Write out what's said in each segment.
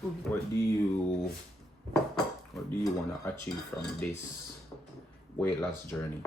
What do you want to achieve from this weight loss journey?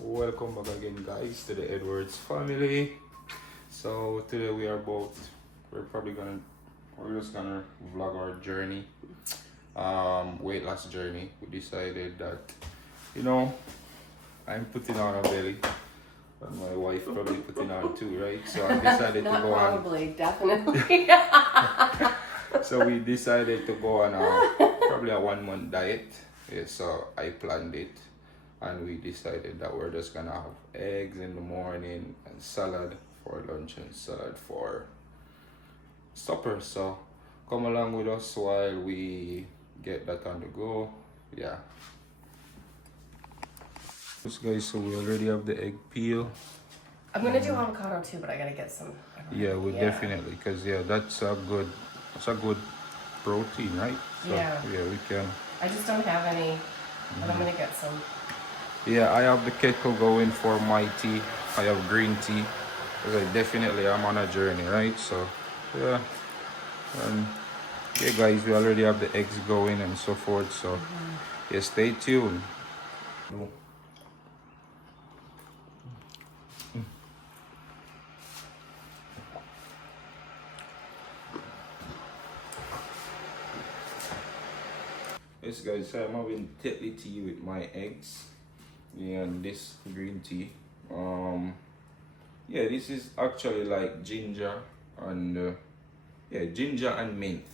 Welcome back again, guys, to the Edwards family. So today we're just gonna vlog our journey, weight loss journey. We decided that, I'm putting on a belly, but my wife probably putting on too, right? So I decided to Not go probably, definitely. So we decided to go on probably a 1 month diet. Yeah, so I planned it, and we decided that we're just gonna have eggs in the morning and salad for lunch and salad for supper. So come along with us while we get that on the go. Yeah. Guys, so we already have the egg peel. I'm gonna do avocado too, but I gotta get some. Yeah, we definitely, because that's a good protein, right? So, yeah, we can. I just don't have any, but I'm gonna get some. Yeah, I have the kettle going for my tea. I have green tea, because I'm on a journey, right? So yeah, yeah, guys, we already have the eggs going and so forth. So yeah, stay tuned. Yes, guys, so I'm having Tetley tea with my eggs, and this green tea. Yeah, this is actually like ginger and ginger and mint.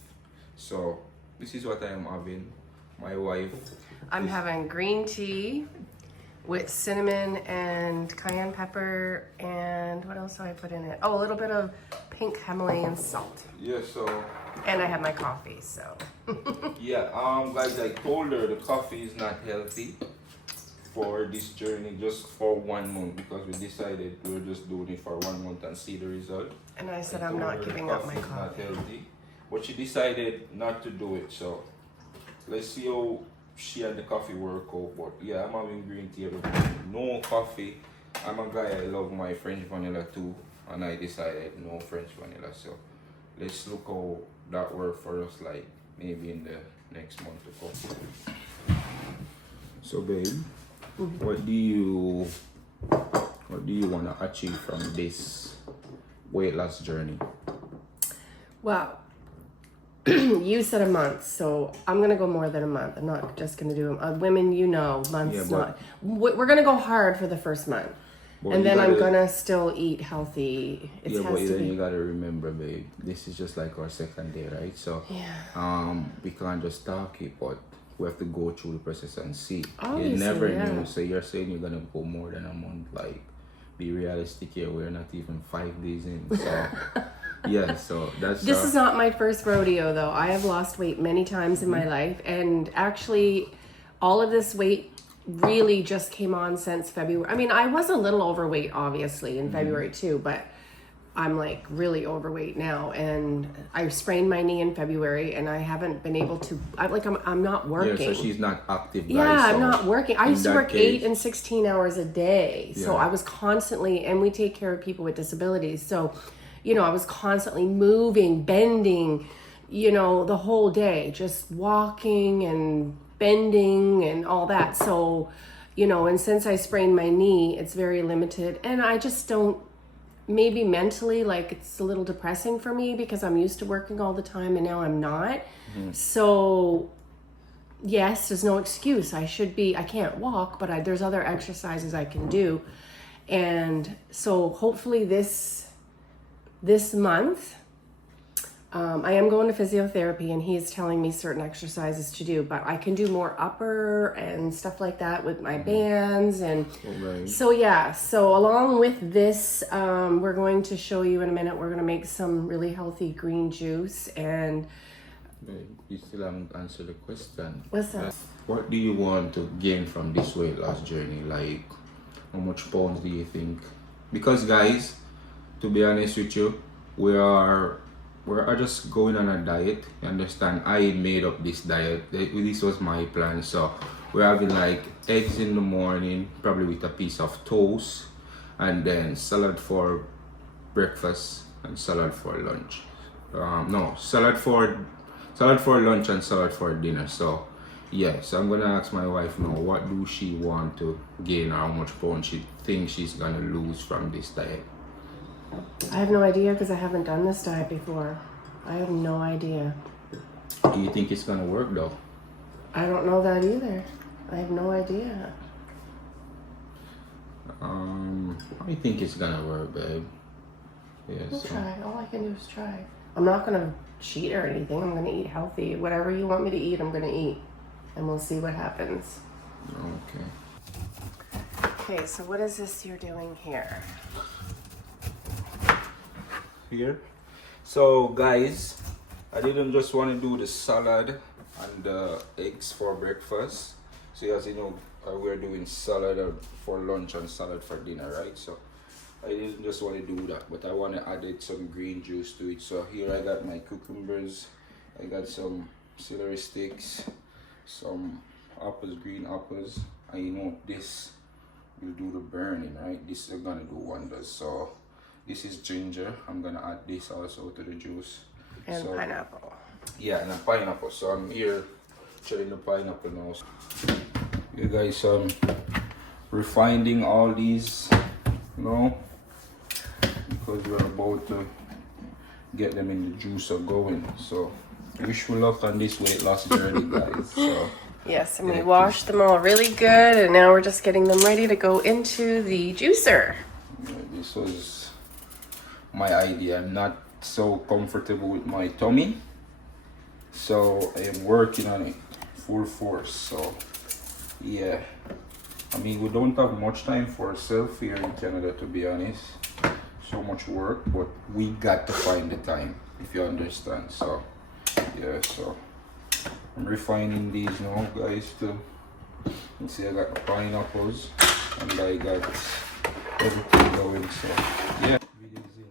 So this is what I am having. My wife. I'm having green tea with cinnamon and cayenne pepper, and what else do I put in it? Oh, a little bit of pink Himalayan salt. Yeah, so. And I have my coffee, so. Yeah, guys, I told her the coffee is not healthy for this journey, just for 1 month, because we decided we were just doing it for 1 month and see the result. And I said I'm not giving up my Coffee is not coffee. healthy, but she decided not to do it. So let's see how she and the coffee work out. But yeah, I'm having green tea every day. No coffee. I'm a guy, I love my French vanilla too, and I decided no French vanilla. So let's look how that works for us, like maybe in the next month to come. So babe, what do you want to achieve from this weight loss journey? Well, you said a month, so I'm gonna go more than a month. I'm not just gonna do women, months. Yeah, not. We're gonna go hard for the first month, and then I'm gonna still eat healthy. It yeah, has but to then be. you gotta remember, babe, this is just like our second day, right? So we can't just talk it, but we have to go through the process and see. Obviously, you never yeah. know. So you're saying you're gonna go more than a month. Like, be realistic here. We're not even 5 days in. So yeah, so that's. This is not my first rodeo, though. I have lost weight many times in my life, and actually, all of this weight really just came on since February. I mean, I was a little overweight, obviously, in February too, but I'm like really overweight now, and I sprained my knee in February, and I haven't been able to. I'm not working. Yeah, so she's not active. Guys, yeah, so I'm not working. I used to work 8 and 16 hours a day, so Yeah. I was constantly, and we take care of people with disabilities, so I was constantly moving, bending, the whole day, just walking and bending and all that. So, and since I sprained my knee, it's very limited, and I just don't. Maybe mentally, like, it's a little depressing for me because I'm used to working all the time and now I'm not. So yes, there's no excuse. I can't walk, but there's other exercises I can do. And so hopefully this month, I am going to physiotherapy, and he's telling me certain exercises to do, but I can do more upper and stuff like that with my bands. And so along with this, we're going to show you in a minute, we're going to make some really healthy green juice. And you still haven't answered the question. What's that? What do you want to gain from this weight loss journey? Like, how much pounds do you think? Because guys, to be honest with you, we're we're just going on a diet. You understand? I made up this diet. This was my plan. So we're having like eggs in the morning, probably with a piece of toast, and then salad for breakfast and salad for lunch. No, salad for lunch and salad for dinner. So yeah, so I'm gonna ask my wife now what do she want to gain or how much pound she thinks she's gonna lose from this diet. I have no idea because I haven't done this diet before. I have no idea. Do you think it's gonna work though? I don't know that either. I have no idea. I think it's gonna work, babe. Yeah, We'll so. try. All I can do is try. I'm not gonna cheat or anything. I'm gonna eat healthy. Whatever you want me to eat, I'm gonna eat. And we'll see what happens. Okay. Okay, so what is this you're doing here? Here. So guys, I didn't just want to do the salad and the eggs for breakfast. So as you know, we're doing salad for lunch and salad for dinner, right? So I didn't just want to do that, but I want to add some green juice to it. So here I got my cucumbers, I got some celery sticks, some apples, green apples, and you know this will do the burning, right? This is gonna do wonders. So this is ginger. I'm gonna add this also to the juice. And pineapple. Yeah, and a pineapple. So I'm here chilling the pineapple now. You guys, refining all these, you know, because we're about to get them in the juicer going. So wish me luck on this weight loss journey, guys. So yes, and we washed them all really good, and now we're just getting them ready to go into the juicer. yeah, this was my idea. I'm not so comfortable with my tummy, so I'm working on it full force. So yeah, I mean, we don't have much time for ourselves here in Canada, to be honest. So much work, but we got to find the time, if you understand. So yeah, so I'm refining these now, guys, too. You see I got the pineapples and I got everything going. So yeah, videos in.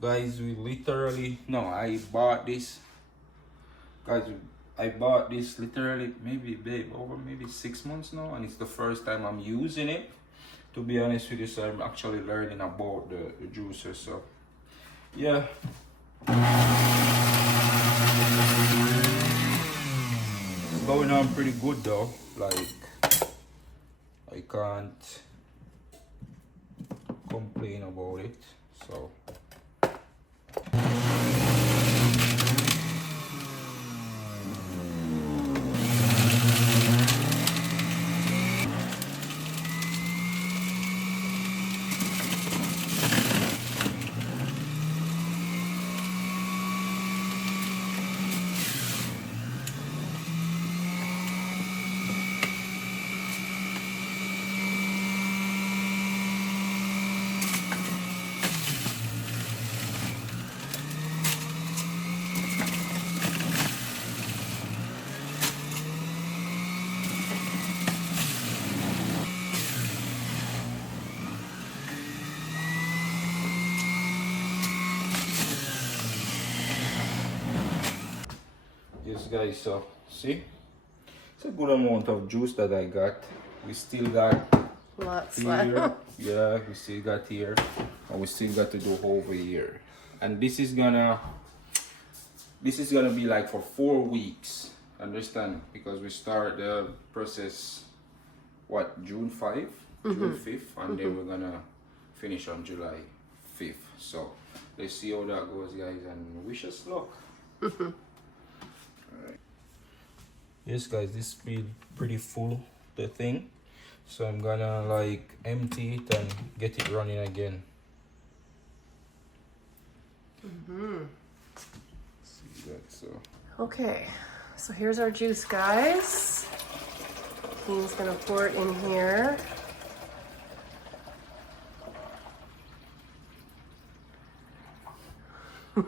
Guys, we literally, no, I bought this. Guys, I bought this literally, maybe, babe, over maybe 6 months now, and it's the first time I'm using it. To be honest with you, so I'm actually learning about the juicer. So yeah. It's going on pretty good though. Like, I can't complain about it. So yes, guys, so see, it's a good amount of juice that I got. We still got Lots here. left. Yeah, we still got here, and we still got to do over here. And this is gonna be like for 4 weeks, understand? Because we start the process what, June 5th, June 5th, and then we're gonna finish on July 5th. So let's see how that goes, guys, and wish us luck. Yes, guys, this is pretty full, the thing, so I'm gonna like empty it and get it running again. See that? So Okay, so here's our juice, guys. Akeen's gonna pour it in here. Yeah,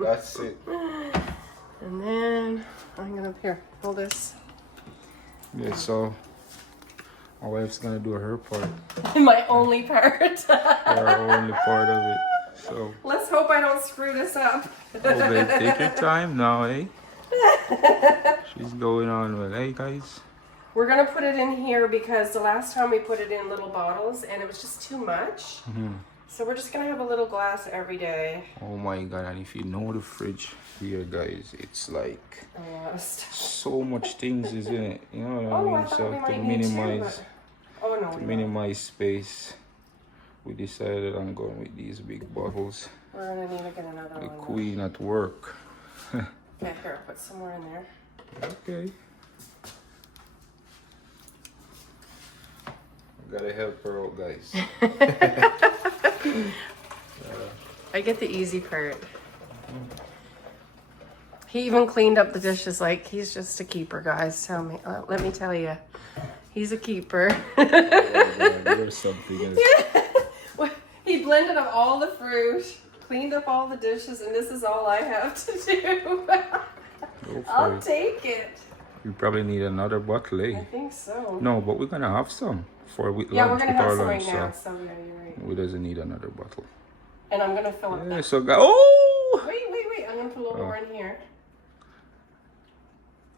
that's it. And then I'm gonna here, hold this. Yeah, so my wife's gonna do her part. My only part. Our only part of it. So Let's hope I don't screw this up. oh babe, take your time now, eh? She's going on with, hey guys. We're gonna put it in here because the last time we put it in little bottles and it was just too much. So we're just gonna have a little glass every day. Oh my god, and if you know the fridge here, guys, it's like A lot of stuff. so much things is in it. You know what I Oh, mean? I thought So we to might need two, minimize but... Oh no, to we won't. minimize space, we decided I'm going with these big bottles. We're gonna need to get another The one. queen at work. Okay, here, I'll put some more in there. Okay. Gotta help her out, guys. I get the easy part. He even cleaned up the dishes like he's just a keeper, guys. Let me tell you, he's a keeper. There's something else. He blended up all the fruit, cleaned up all the dishes, and this is all I have to do. Go for I'll it. take it. We probably need another bottle, I eh? think so. No, but we're gonna have some for with Yeah, we're lunch, gonna with have our some lunch, right now, so so yeah, you're right. we doesn't need another bottle. And I'm gonna fill up Yeah, that. so oh! Wait. I'm gonna put a little more in here.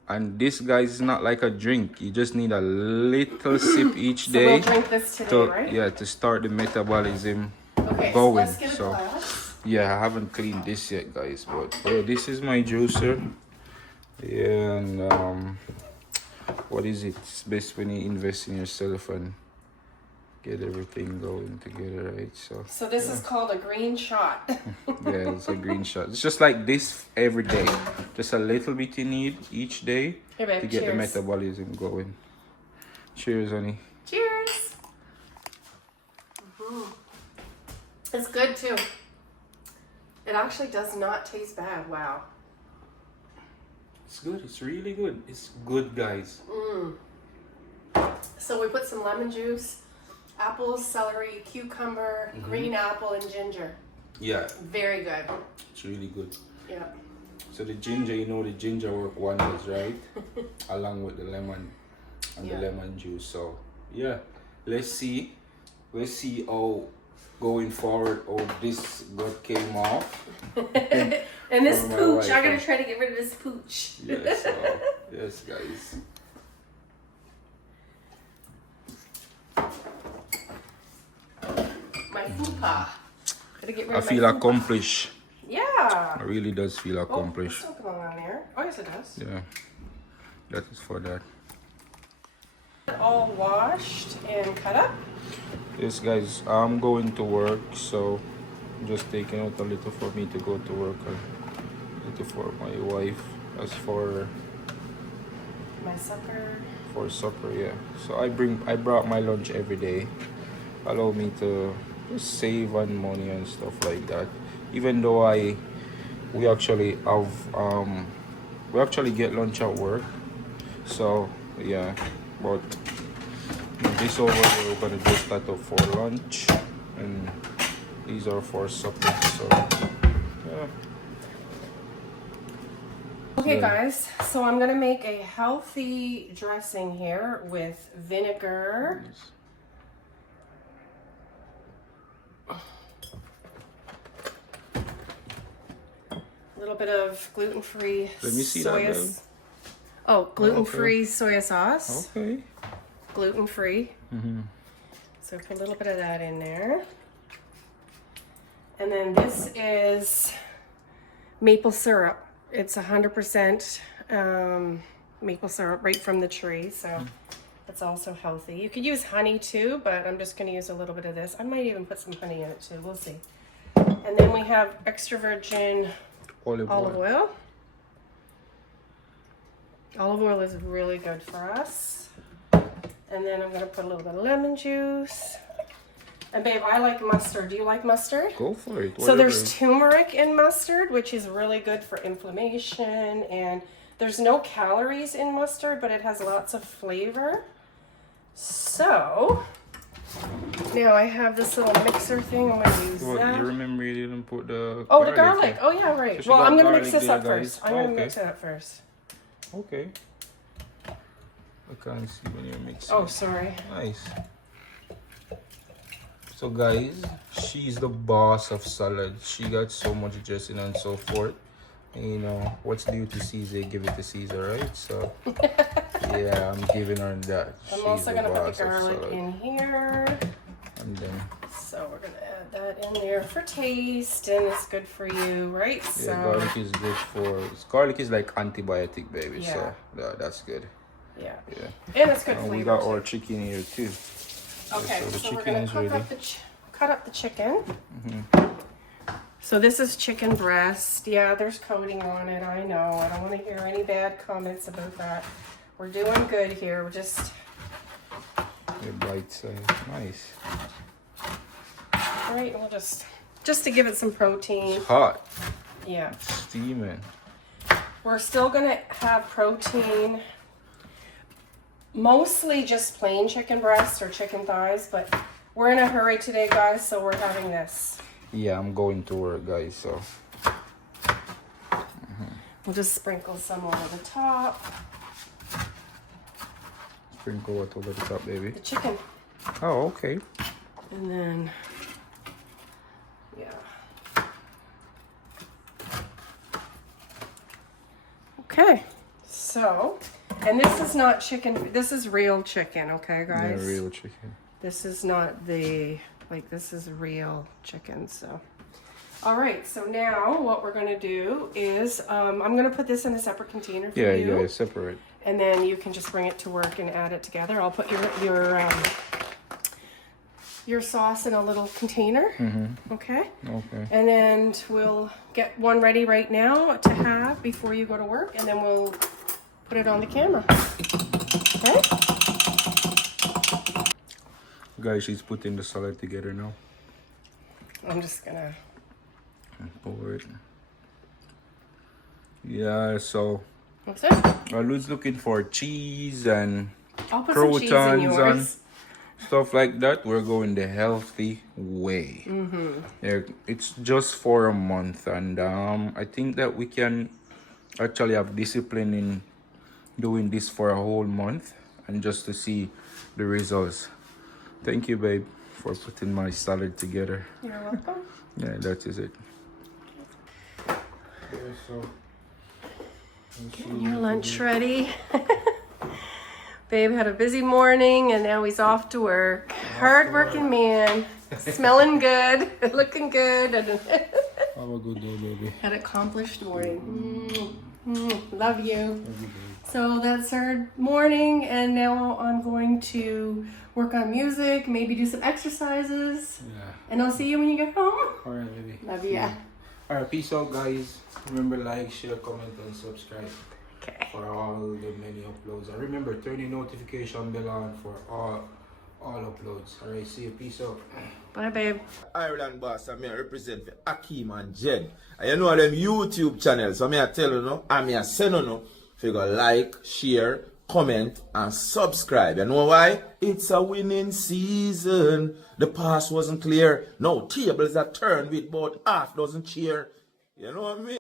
And this, guys, is not like a drink. You just need a little sip each So day. we'll drink this today, right? Yeah, to start the metabolism Okay, so going. let's get a So glass. yeah, I haven't cleaned this yet, guys, but yeah, this is my juicer. Yeah, and what is it? It's best when you invest in yourself and get everything going together, right? So this is called a green shot. Yeah, it's a green shot. It's just like this every day. Just a little bit you need each day Here, babe, to get the cheers. metabolism going. Cheers, honey. Cheers. It's good too. It actually does not taste bad. Wow. It's good. It's really good. It's good, guys. So we put some lemon juice, apples, celery, cucumber, green apple, and ginger. Yeah, Very good. it's really good. Yeah. So the ginger, you know, the ginger work wonders, right? Along with the lemon and the lemon juice. So yeah, let's see how going forward this gut came off. And this For my pooch, wife, I'm gonna try to get rid of this pooch. Yes, yes, guys. My fupa. Gotta get rid I of feel my fupa. accomplished. Yeah. It really does feel Oh, accomplished. it's not going on here. Oh, yes, it does. Yeah, that is for that. All washed and cut up. Yes, guys, I'm going to work, so I'm just taking out a little for me to go to work and a little for my wife as for My supper. supper. Yeah, so I brought my lunch every day. Allow me to just save on money and stuff like that. Even though we actually get lunch at work, so yeah, but this over here we're gonna just start up for lunch, and these are for supper. So yeah. Okay, guys, so I'm gonna make a healthy dressing here with vinegar, a little bit of gluten-free Let me see that, soy. babe. Oh, gluten-free soy sauce. Okay. Gluten-free. So put a little bit of that in there. And then this is maple syrup. It's 100% maple syrup right from the tree, so it's also healthy. You could use honey too, but I'm just going to use a little bit of this. I might even put some honey in it too. We'll see. And then we have extra virgin olive oil. Olive oil is really good for us. And then I'm going to put a little bit of lemon juice. And babe, I like mustard. Do you like mustard? Go for it. So there's turmeric in mustard, which is really good for inflammation, and there's no calories in mustard, but it has lots of flavor. So now I have this little mixer thing. I'm gonna use Well, that. you remember you didn't put the The garlic. in. Oh yeah, right. So Well, she I'm got gonna mix garlic this there, up guys. first. I'm gonna Okay. mix it up first. Okay. I can't see when you're mixing. Oh, sorry. Nice. So guys, she's the boss of salad. She got so much dressing and so forth. And, you know, what's due to Caesar, give it to Caesar, right? So yeah, I'm giving her that. I'm She's also gonna put boss the of garlic salad. in here. And then So we're gonna add that in there for taste, and it's good for you, right? yeah, So garlic is good for garlic is like antibiotic, baby. Yeah. So that's good. yeah, Yeah. and it's good And flavor. we got too. our chicken here too. Okay, so the so we're chicken gonna is cut ready. up cut up the chicken. Mm-hmm. So this is chicken breast. Yeah, there's coating on it. I know. I don't want to hear any bad comments about that. We're doing good here. We're just Your bite size, nice. right. We'll just to give it some protein. It's hot, Yeah, steaming. we're still gonna have protein. Mostly just plain chicken breasts or chicken thighs, but we're in a hurry today, guys, so we're having this. Yeah, I'm going to work, guys. So We'll just sprinkle some over the top. sprinkle what over the top, baby. The chicken. Oh, okay. And then, yeah. Okay, so, and this is not chicken, this is real chicken, okay, Yeah, guys? real chicken. This is not this is real chicken, so. All right, so now what we're gonna do is, I'm gonna put this in a separate container for you. Yeah, separate. And then you can just bring it to work and add it together. I'll put your sauce in a little container, okay? Okay. And then we'll get one ready right now to have before you go to work, and then we'll put it on the camera, okay? Guys, she's putting the salad together now. I'm just gonna, Pour it. Yeah, so what's it? I was looking for cheese and I'll put some cheese in Crotons and yours. stuff like that. We're going the healthy way. Yeah, it's just for a month, and I think that we can actually have discipline in doing this for a whole month and just to see the results. Thank you, babe, for putting my salad together. You're welcome. Yeah, that is it. Okay, so Getting your lunch ready. Babe had a busy morning and now he's off to work. Hard-working man. Smelling good. Looking good. have a good day, baby. Had accomplished morning. Love you. So that's our morning, and now I'm going to work on music, maybe do some exercises, Yeah. and I'll see you when you get home. Alright, baby. Love ya. Alright, peace out, guys. Remember, like, share, comment, and subscribe Okay. for all the many uploads. And remember, turn the notification bell on for all uploads. Alright, see you. Peace out. Bye, babe. Ireland boss, and me I represent for Akeen and Jen. And you know them YouTube channels, so me I tell you no, and me I send you no, if you go like, share, comment, and subscribe. You know why? It's a winning season. The past wasn't clear. No tables are turned with about half dozen cheer. You know what I mean?